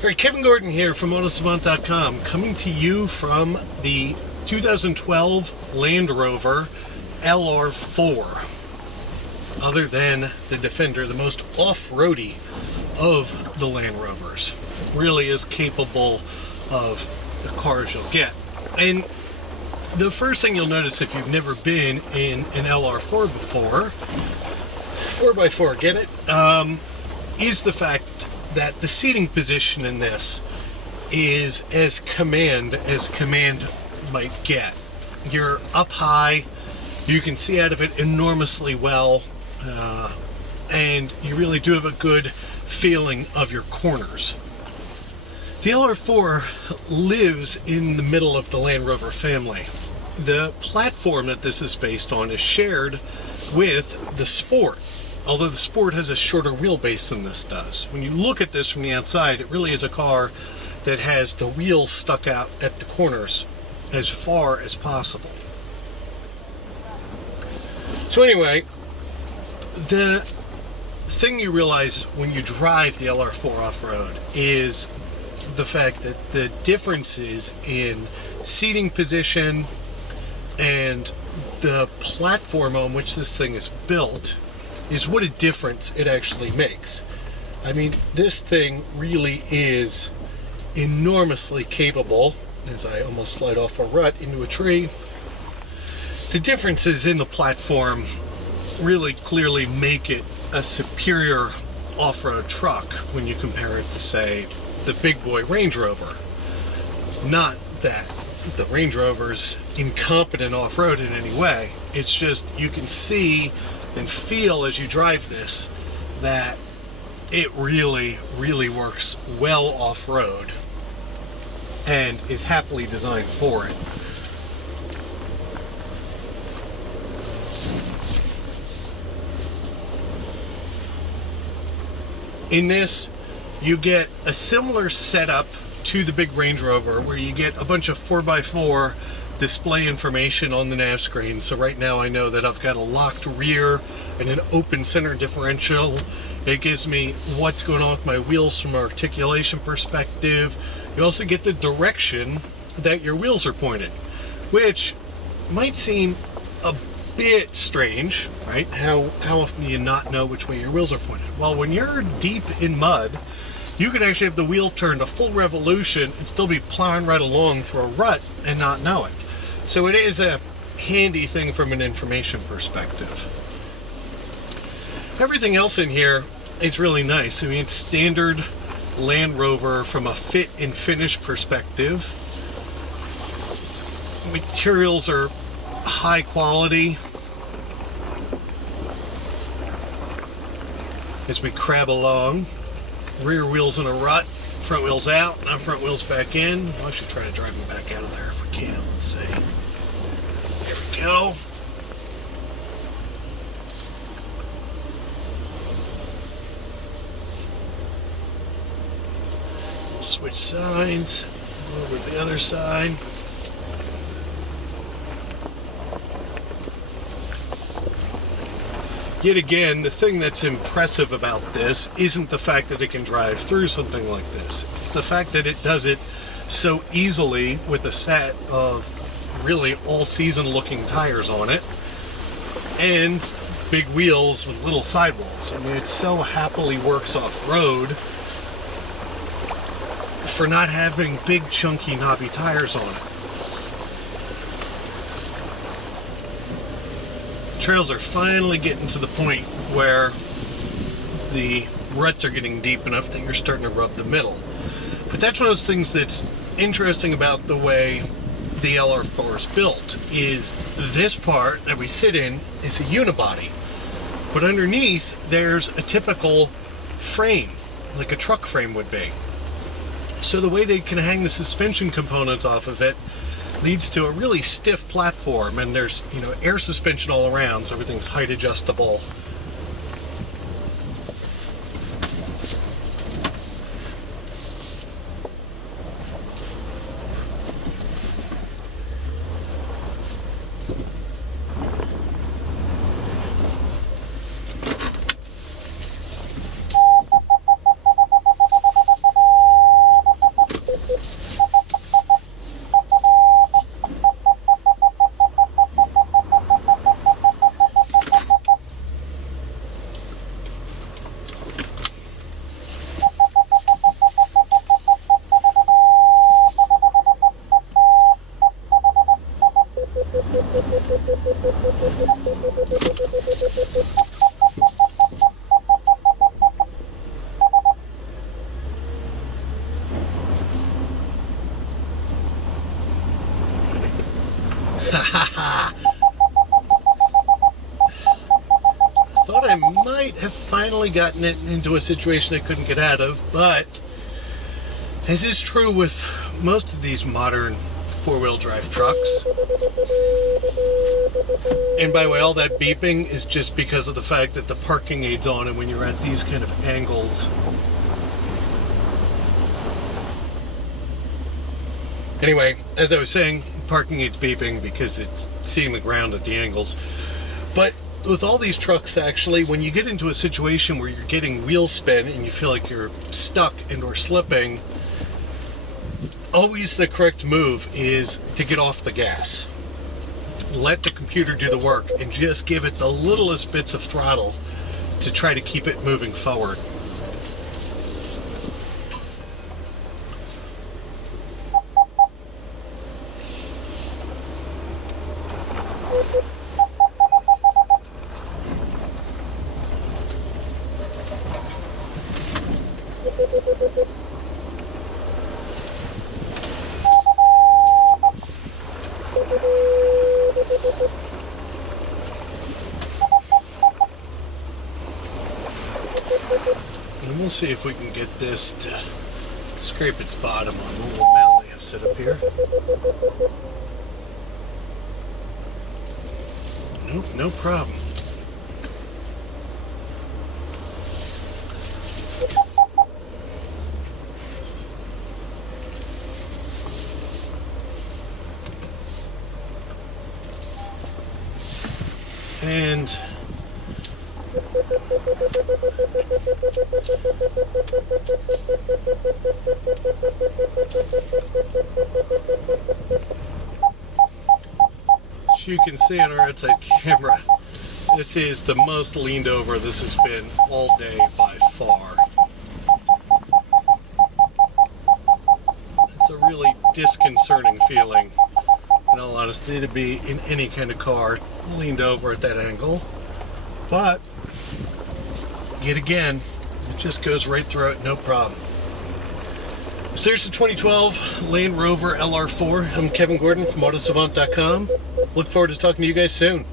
All right, Kevin Gordon here from Autosavant.com, coming to you from the 2012 Land Rover LR4. Other than the Defender, the most off-roady of the Land Rovers. Really is capable of the cars you'll get. And the first thing you'll notice if you've never been in an LR4 before, 4x4, get it? Is the fact that the seating position in this is as command might get. You're up high, you can see out of it enormously well, and you really do have a good feeling of your corners. The LR4 lives in the middle of the Land Rover family. The platform that this is based on is shared with the Sport, although the Sport has a shorter wheelbase than this does. When you look at this from the outside, it really is a car that has the wheels stuck out at the corners as far as possible. So anyway, the thing you realize when you drive the LR4 off-road is the fact that the differences in seating position and the platform on which this thing is built is what a difference it actually makes. I mean, this thing really is enormously capable, as I almost slide off a rut into a tree. The differences in the platform really clearly make it a superior off-road truck when you compare it to, say, the big boy Range Rover. Not that the Range Rover's incompetent off-road in any way. It's just you can see and feel as you drive this that it really works well off-road and is happily designed for it. In this, you get a similar setup to the big Range Rover, where you get a bunch of 4x4 display information on the nav screen. So right now I know that I've got a locked rear and an open center differential. It gives me what's going on with my wheels from an articulation perspective. You also get the direction that your wheels are pointed, which might seem a bit strange, right? How often do you not know which way your wheels are pointed? Well, when you're deep in mud, you can actually have the wheel turned a full revolution and still be plowing right along through a rut and not know it. So it is a handy thing from an information perspective. Everything else in here is really nice. I mean, it's standard Land Rover from a fit and finish perspective. Materials are high quality. As we crab along, rear wheels in a rut, front wheels out, now front wheels back in. We'll actually try to drive them back out of there if we can. Let's see. There we go. We'll switch sides over to the other side. Yet again, the thing that's impressive about this isn't the fact that it can drive through something like this. It's the fact that it does it so easily with a set of really all-season looking tires on it and big wheels with little sidewalls. I mean, it so happily works off-road for not having big, chunky, knobby tires on it. Trails are finally getting to the point where the ruts are getting deep enough that you're starting to rub the middle. But that's one of those things that's interesting about the way the LR4 is built, is this part that we sit in is a unibody. But underneath, there's a typical frame, like a truck frame would be. So the way they can hang the suspension components off of it leads to a really stiff platform, and there's, you know, air suspension all around, so everything's height adjustable. Thought I might have finally gotten it into a situation I couldn't get out of, but as is true with most of these modern four-wheel drive trucks, and by the way, all that beeping is just because of the fact that the parking aid's on, and when you're at these kind of angles. Anyway, as I was saying, parking aid's beeping because it's seeing the ground at the angles. But with all these trucks, actually, when you get into a situation where you're getting wheel spin and you feel like you're stuck and or slipping, always the correct move is to get off the gas. Let the computer do the work and just give it the littlest bits of throttle to try to keep it moving forward. And we'll see if we can get this to scrape its bottom on the little mount I have set up here. Nope, no problem. And as you can see on our outside camera, this is the most leaned over this has been all day by far. It's a really disconcerting feeling, in all honesty, to be in any kind of car leaned over at that angle. But yet again, it just goes right through it, no problem. So here's the 2012 Land Rover LR4. I'm Kevin Gordon from Autosavant.com. Look forward to talking to you guys soon.